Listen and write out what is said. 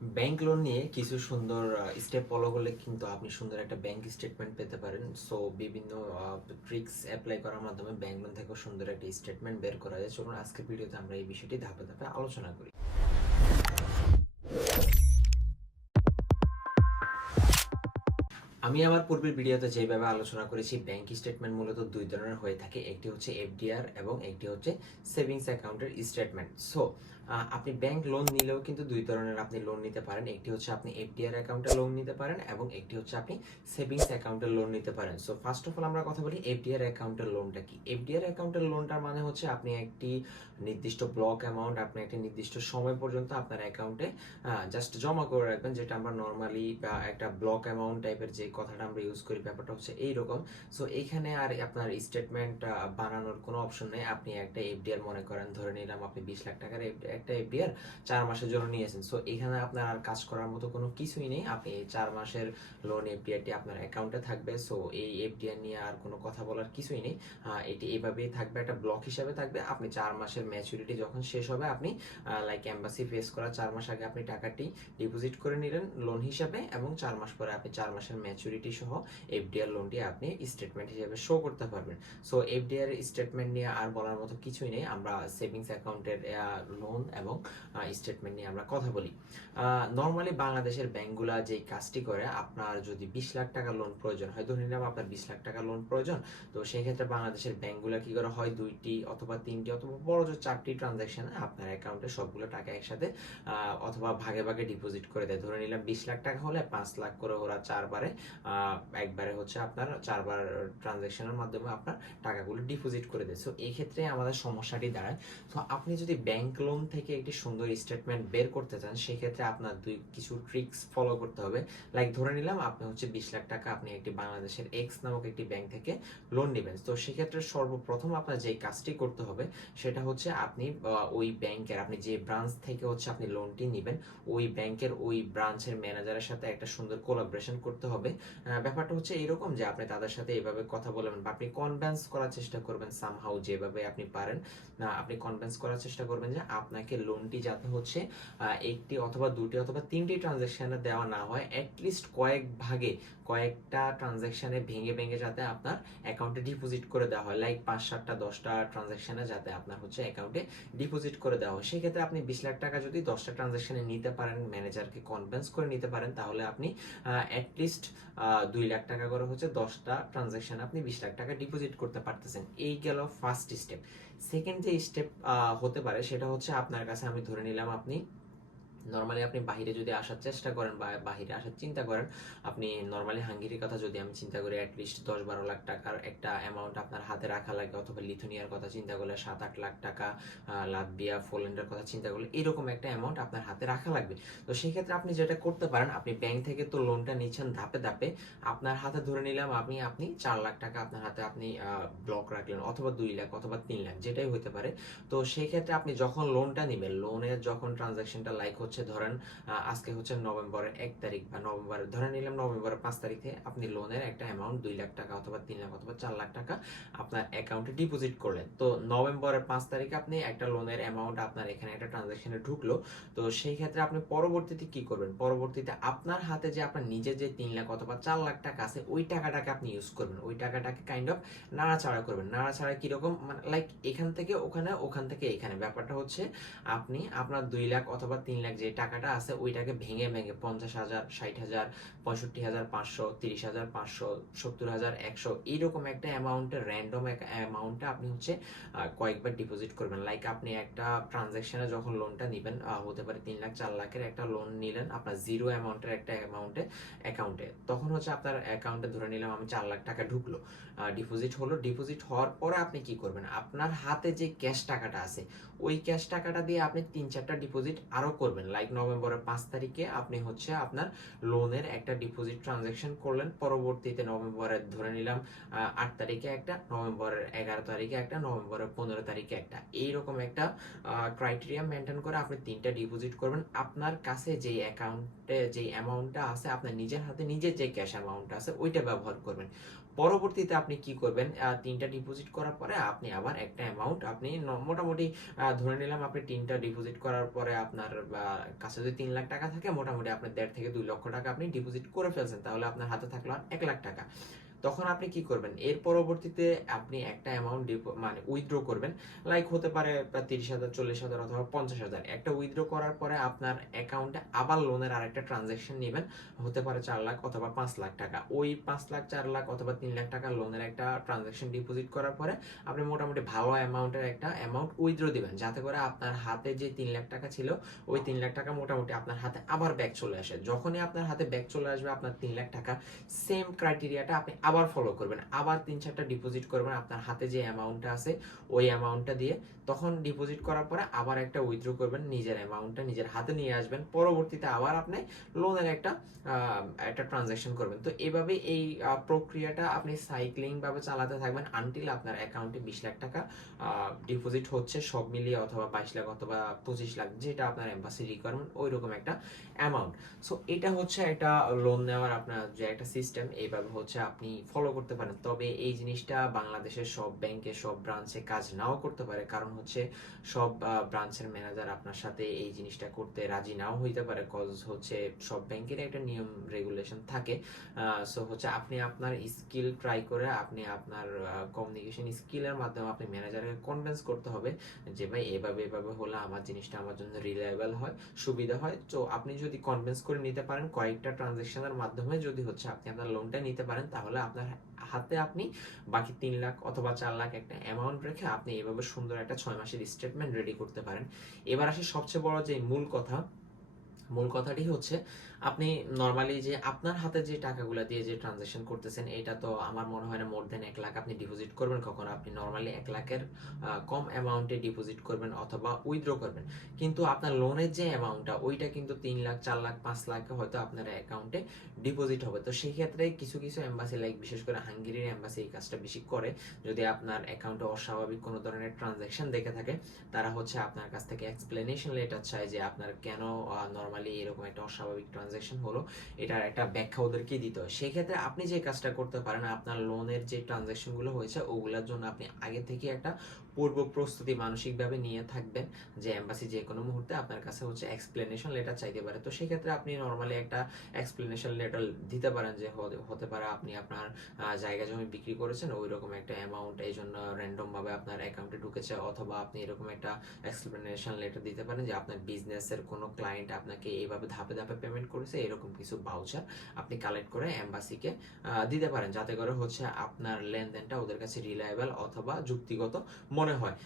Bank loan নিয়ে কিছু সুন্দর স্টেপ ফলো করলে কিন্তু আপনি সুন্দর একটা ব্যাংক স্টেটমেন্ট পেতে পারেন। সো বিভিন্ন ট্রিক্স অ্যাপ্লাই করার মাধ্যমে ব্যাংক লোন থেকেও সুন্দর একটা স্টেটমেন্ট বের করা যায়। চলুন আজকের ভিডিওতে আমরা এই বিষয়টি ধাপে ধাপে আলোচনা করি। আমি আমার পূর্বের ভিডিওতে যেভাবে আলোচনা করেছি ব্যাংক স্টেটমেন্ট মূলত দুই ধরনের হয়ে থাকে। একটি হচ্ছে এফডিআর এবং একটি হচ্ছে সেভিংস অ্যাকাউন্টের স্টেটমেন্ট সো আপনি ব্যাংক লোন নিলেও কিন্তু দুই ধরনের আপনি লোন নিতে পারেন। একটি হচ্ছে আপনি এফডিআর অ্যাকাউন্টে লোন নিতে পারেন এবং একটি হচ্ছে আপনি সেভিংস অ্যাকাউন্টের লোন নিতে পারেন। সো ফার্স্ট অফ অল আমরা কথা বলি এফডিআর অ্যাকাউন্টের লোনটা কি? এফডিআর অ্যাকাউন্টের লোনটার মানে হচ্ছে আপনি একটি নির্দিষ্ট ব্লক অ্যামাউন্ট আপনি একটি নির্দিষ্ট সময় পর্যন্ত আপনার অ্যাকাউন্টে জাস্ট জমা করে রাখবেন, যেটা আমরা নর্মালি একটা ব্লক অ্যামাউন্ট টাইপের যে কথাটা আমরা ইউজ করি ব্যাপারটা হচ্ছে এইরকম। সো এইখানে আর আপনার স্টেটমেন্ট বানানোর কোনো অপশন নেই। আপনি একটা এফডিআর মনে করেন, ধরে নিলাম আপনি বিশ লাখ টাকার একটা এফডিআর চার মাসের জন্য নিয়েছেন। সো এখানে আপনার আর কাজ করার মতো কোনো কিছুই নেই। আপনি এই চার মাসের লোন এফডিআরটি আপনার অ্যাকাউন্টে থাকবে। সো এই এফডিআর নিয়ে আর কোনো কথা বলার কিছুই নেই। এটি এইভাবেই থাকবে, একটা ব্লক হিসাবে থাকবে। আপনি চার মাসের ম্যাচুরিটি যখন শেষ হবে, আপনি লাইক অ্যাম্বাসি ফেস করা চার মাস আগে আপনি টাকাটি ডিপোজিট করে নিলেন লোন হিসাবে এবং চার মাস পরে আপনি চার মাসের ম্যাচুরিটি সহ এফডিআর লোনটি আপনি স্টেটমেন্ট হিসেবে শো করতে পারবেন। সো এফডিআর স্টেটমেন্ট নিয়ে আর বলার মতো কিছুই নেই। আমরা সেভিংস অ্যাকাউন্টের লোন এবং স্টেটমেন্ট নিয়ে আমরা কথা বলি। নর্মালি বাংলাদেশের ব্যাংকগুলা যে কাজটি করে, আপনার যদি বিশ লাখ টাকা লোন প্রয়োজন হয়, ধরে নিলাম আপনার বিশ লাখ টাকা লোন প্রয়োজন, তো সেই ক্ষেত্রে বাংলাদেশের ব্যাংকগুলো কি করে হয়? দুইটি অথবা তিনটি অথবা বড় যে চারটি ট্রানজাকশনে আপনার অ্যাকাউন্টে সবগুলো টাকা একসাথে অথবা ভাগে ভাগে ডিপোজিট করে দেয়। ধরে নিলাম বিশ লাখ টাকা হলে পাঁচ লাখ করে ওরা চারবারে একবারে হচ্ছে আপনার চারবার ট্রানজাকশনের মাধ্যমে আপনার টাকাগুলো ডিপোজিট করে দেয়। সো এই ক্ষেত্রে আমাদের সমস্যাটি দাঁড়ায়। তো আপনি যদি ব্যাংক লোন থেকে একটি সুন্দর স্টেটমেন্ট বের করতে চান, সেক্ষেত্রে আপনার দুই কিছু ট্রিক্স ফলো করতে হবে। লাইক ধরে নিলাম, আপনি হচ্ছে বিশ লাখ টাকা আপনি একটি বাংলাদেশের এক্স নামক একটি ব্যাংক থেকে লোন নেবেন। তো সেক্ষেত্রে সর্বপ্রথম আপনার যে কাজটি করতে হবে, সেটা হচ্ছে আপনি ওই ব্যাংকের আপনি যে ব্রাঞ্চ থেকে হচ্ছে আপনি লোনটি নেবেন, ওই ব্যাংকের ওই ব্রাঞ্চের ম্যানেজারের সাথে একটা সুন্দর কোলাবরেশন করতে হবে। ব্যাপারটা হচ্ছে এরকম যে আপনি তাদের সাথে এইভাবে কথা বলবেন বা আপনি কনভেন্স করার চেষ্টা করবেন সামহাউ যেভাবে আপনি পারেন। না, আপনি কনভেন্স করার চেষ্টা করবেন যে আপনাকে লোনটি যাতে হচ্ছে একটি অথবা দুটি অথবা তিনটি ট্রানজ্যাকশনে দেওয়া না হয় অ্যাটলিস্ট কয়েক ভাগে, কয়েকটা ট্রানজ্যাকশনে ভেঙে ভেঙে যাতে আপনার অ্যাকাউন্টে ডিপোজিট করে দেওয়া হয়। লাইক পাঁচ, সাতটা, দশটা ট্রানজ্যাকশনে যাতে আপনার হচ্ছে অ্যাকাউন্টে ডিপোজিট করে দেওয়া হয়। সেক্ষেত্রে আপনি বিশ লাখ টাকা যদি দশটা ট্রানজ্যাকশনে নিতে পারেন ম্যানেজারকে কনভেন্স করে নিতে পারেন, তাহলে আপনি অ্যাটলিস্ট দুই লাখ টাকা করে হচ্ছে দশটা ট্রানজ্যাকশন আপনি বিশ লাখ টাকা ডিপোজিট করতে পারতেছেন। এই গেল ফার্স্ট স্টেপ সেকেন্ড যে স্টেপ হতে পারে সেটা হচ্ছে আপনার কাছে আমি ধরে নিলাম আপনি নর্মালি আপনি বাহিরে যদি আসার চেষ্টা করেন বা বাহিরে আসার চিন্তা করেন আপনি নর্মালি হাঙ্গেরির কথা যদি আমি চিন্তা করি অ্যাটলিস্ট দশ বারো লাখ টাকার একটা অ্যামাউন্ট আপনার হাতে রাখা লাগে অথবা লিথুনিয়ার কথা চিন্তা করলে সাত আট লাখ টাকা আহ, লাতভিয়া পোল্যান্ডের কথা চিন্তা করলে এরকম একটা অ্যামাউন্ট আপনার হাতে রাখা লাগবে। তো সেই ক্ষেত্রে আপনি যেটা করতে পারেন আপনি ব্যাংক থেকে তো লোনটা নিচ্ছেন ধাপে ধাপে আপনার হাতে ধরে নিলাম আপনি আপনি চার লাখ টাকা আপনার হাতে আপনি ব্লক রাখলেন অথবা দুই লাখ অথবা তিন লাখ যেটাই হতে পারে। তো সেই ক্ষেত্রে আপনি যখন লোনটা নেবেন লোনের যখন ট্রানজাকশনটা লাইক হচ্ছে ধরেন আহ, আজকে হচ্ছে নভেম্বরের এক তারিখ বা নভেম্বরের ধরে নিলাম নভেম্বরের পাঁচ তারিখে আপনি লোনের একটা অ্যামাউন্ট দুই লাখ টাকা অথবা তিন লাখ অথবা চার লাখ টাকা আপনার অ্যাকাউন্টে ডিপোজিট করলেন। তো নভেম্বরের পাঁচ তারিখে আপনি একটা লোনের অ্যামাউন্ট আপনার এখানে একটা ট্রানজাকশনে ঢুকলো। তো সেই ক্ষেত্রে আপনি পরবর্তীতে কি করবেন? পরবর্তীতে আপনার হাতে যে আপনার নিজের যে তিন লাখ অথবা চার লাখ টাকা আছে ওই টাকাটাকে আপনি ইউজ করবেন। ওই টাকাটাকে কাইন্ড অফ নাড়াচাড়া করবেন। নাড়াচাড়া কীরকম? মানে লাইক এখান থেকে ওখানে ওখান থেকে এখানে। ব্যাপারটা হচ্ছে আপনি আপনার দুই লাখ অথবা তিন লাখ যে টাকাটা আছে ওইটাকে ভেঙে ভেঙে পঞ্চাশ হাজার, ষাট হাজার, পঁয়ষট্টি হাজার, পাঁচশো, তিরিশ হাজার, পাঁচশো, সত্তর হাজার, একশো এইরকম একটা অ্যামাউন্টের র্যান্ডম অ্যামাউন্টটা আপনি হচ্ছে কয়েকবার ডিপোজিট করবেন। লাইক আপনি একটা ট্রানজ্যাকশনে যখন লোনটা নেবেন হতে পারে তিন লাখ, চার লাখের একটা লোন নিলেন আপনার জিরো অ্যামাউন্টের একটা অ্যামাউন্টে অ্যাকাউন্টে তখন হচ্ছে আপনার অ্যাকাউন্টে ধরে নিলাম আমি চার লাখ টাকা ঢুকলো। ডিপোজিট হলো। ডিপোজিট হওয়ার পরে আপনি কি করবেন? আপনার হাতে যে ক্যাশ টাকাটা আছে ওই ক্যাশ টাকাটা দিয়ে আপনি তিন চারটা ডিপোজিট আরও করবেন। লাইক নভেম্বরের পাঁচ তারিখে আপনি হচ্ছে আপনার লোনের একটা ডিপোজিট ট্রানজাকশন করলেন। পরবর্তীতে নভেম্বরের ধরে নিলাম আট তারিখে একটা, নভেম্বরের এগারো তারিখে একটা, নভেম্বরের পনেরো তারিখে একটা। এইরকম একটা ক্রাইটেরিয়া মেনটেন করে আপনি তিনটা ডিপোজিট করবেন। আপনার কাছে যে অ্যাকাউন্টে যে অ্যামাউন্টটা আছে, আপনার নিজের হাতে নিজের যে ক্যাশ অ্যামাউন্টটা আছে, ওইটা ব্যবহার করবেন। পরবর্তীতে আপনি কি করবেন? তিনটা ডিপোজিট করার পরে আপনি আবার একটা অ্যামাউন্ট আপনি মোটামুটি ধরে নিলাম আপনি তিনটা ডিপোজিট করার পরে আপনার কাছে যদি তিন লাখ টাকা থাকে, মোটামুটি আপনার দেড় থেকে দুই লক্ষ টাকা আপনি ডিপোজিট করে ফেলছেন, তাহলে আপনার হাতে থাকল এক লাখ টাকা। তখন আপনি কি করবেন? এর পরবর্তীতে আপনি একটা অ্যামাউন্ট মানে উইথড্র করবেন। লাইক হতে পারে তিরিশ হাজার, চল্লিশ হাজার অথবা পঞ্চাশ হাজার। একটা উইথড্র করার পরে আপনার অ্যাকাউন্টে আবার লোনের আরেকটা ট্রানজ্যাকশন নেবেন। হতে পারে চার লাখ অথবা পাঁচ লাখ টাকা। ওই পাঁচ লাখ, চার লাখ অথবা তিন লাখ টাকা লোনের একটা ট্রানজ্যাকশন ডিপোজিট করার পরে আপনি মোটামুটি ভালো অ্যামাউন্টের একটা অ্যামাউন্ট উইথড্র দিবেন। যাতে করে আপনার হাতে যে তিন লাখ টাকা ছিল, ওই তিন লাখ টাকা মোটামুটি আপনার হাতে আবার ব্যাক চলে আসে। যখনই আপনার হাতে ব্যাক চলে আসবে, আপনার তিন লাখ টাকা সেম ক্রাইটেরিয়াটা আপনি আবার ফলো করবেন, আবার তিন চারটা ডিপোজিট করবেন আপনার হাতে যে অ্যামাউন্টটা আছে, ওই অ্যামাউন্টটা দিয়ে। তখন ডিপোজিট করার পরে আবার একটা উইথড্র করবেন, নিজের অ্যামাউন্টটা নিজের হাতে নিয়ে আসবেন। পরবর্তীতে আবার আপনি লোনের একটা একটা ট্রানজ্যাকশন করবেন। তো এভাবে এই প্রক্রিয়াটা আপনি সাইক্লিং ভাবে চালাতে থাকবেন আনটিল আপনার অ্যাকাউন্টে বিশ লাখ টাকা ডিপোজিট হচ্ছে, সব মিলিয়ে অথবা বাইশ লাখ অথবা পঁচিশ লাখ, যেটা আপনার এম্বাসি রিকোয়ারমেন্ট ওই রকম একটা অ্যামাউন্ট সো এটা হচ্ছে একটা লোন নেওয়ার আপনার যে একটা সিস্টেম এইভাবে হচ্ছে আপনি ফলো করতে পারেন। তবে এই জিনিসটা বাংলাদেশের সব ব্যাংকে সব ব্রাঞ্চে কাজ নাও করতে পারে। কারণ হচ্ছে সব ব্রাঞ্চের ম্যানেজার আপনার সাথে এই জিনিসটা করতে রাজি নাও হইতে পারে। কজ হচ্ছে সব ব্যাংকের একটা নিয়ম রেগুলেশন থাকে। সো হচ্ছে আপনি আপনার স্কিল ট্রাই করে আপনি আপনার কমিউনিকেশন স্কিলের মাধ্যমে আপনি ম্যানেজারকে কনভিন্স করতে হবে যে, ভাই, এভাবে এভাবে হলে আমার জিনিসটা আমার জন্য রিলায়েবল হয়, সুবিধা হয়। তো আপনি যদি কনভিন্স করে নিতে পারেন, কয়েকটা ট্রানজেকশনের মাধ্যমে যদি হচ্ছে আপনি আপনার লোনটা নিতে পারেন, তাহলে আপনার হাতে আপনি বাকি তিন লাখ অথবা চার লাখ একটা অ্যামাউন্ট রেখে আপনি এভাবে সুন্দর একটা ছয় মাসের স্টেটমেন্ট রেডি করতে পারেন। এবার আসে সবচেয়ে বড় যে মূল কথা মূল কথাটি হচ্ছে, আপনি নর্মালি যে আপনার হাতে যে টাকাগুলো দিয়ে যে ট্রানজ্যাকশন করতেছেন, এটা তো আমার মনে হয় না মোর দেন এক লাখ আপনি ডিপোজিট করবেন, কখনো আপনি নর্মালি এক লাখের কম অ্যামাউন্টে ডিপোজিট করবেন অথবা উইথড্র করবেন। কিন্তু আপনার লোনের যে অ্যামাউন্টটা ওইটা কিন্তু তিন লাখ, চার লাখ, পাঁচ লাখ হয়তো আপনার অ্যাকাউন্টে ডিপোজিট হবে। তো সেই ক্ষেত্রে কিছু কিছু এম্বাসি লাইক বিশেষ করে হাঙ্গেরির এম্বাসি এই কাজটা বেশি করে। যদি আপনার অ্যাকাউন্টে অস্বাভাবিক কোনো ধরনের ট্রানজ্যাকশন দেখে থাকে, তারা হচ্ছে আপনার কাছ থেকে এক্সপ্লেনেশন লেটার চায় যে আপনার কেন নর্মালি এরকম একটা অস্বাভাবিক ট্রানজ্যাকশন হলো, এটার একটা ব্যাখ্যা ওদেরকে দিতে হয়। সেক্ষেত্রে আপনি যে কাজটা করতে পারেন, আপনার লোনের যে ট্রানজাকশনগুলো হয়েছে, ওগুলোর জন্য আপনি আগে থেকে একটা পূর্ব প্রস্তুতি মানসিকভাবে নিয়ে থাকবেন যে এম্বাসি যে কোনো মুহূর্তে আপনার কাছে হচ্ছে এক্সপ্লেনেশন লেটার চাইতে পারে। তো সেক্ষেত্রে আপনি নর্মালি একটা এক্সপ্লেনেশন লেটার দিতে পারেন যে হতে- পারে আপনি আপনার জায়গা জমি বিক্রি করেছেন ওই রকম একটা অ্যামাউন্ট এই জন্য র্যান্ডম ভাবে আপনার অ্যাকাউন্টে ঢুকেছে, অথবা আপনি এরকম একটা এক্সপ্লেনেশন লেটার দিতে পারেন যে আপনার বিজনেসের কোনো ক্লায়েন্ট আপনাকে এইভাবে ধাপে ধাপে পেমেন্ট করেছে, এরকম কিছু ভাউচার আপনি কালেক্ট করে এম্বাসিকে দিতে পারেন। যাতে করে হচ্ছে আপনার লেনদেনটা ওদের কাছে রিলায়েবল অথবা যুক্তিগত মনে হয়।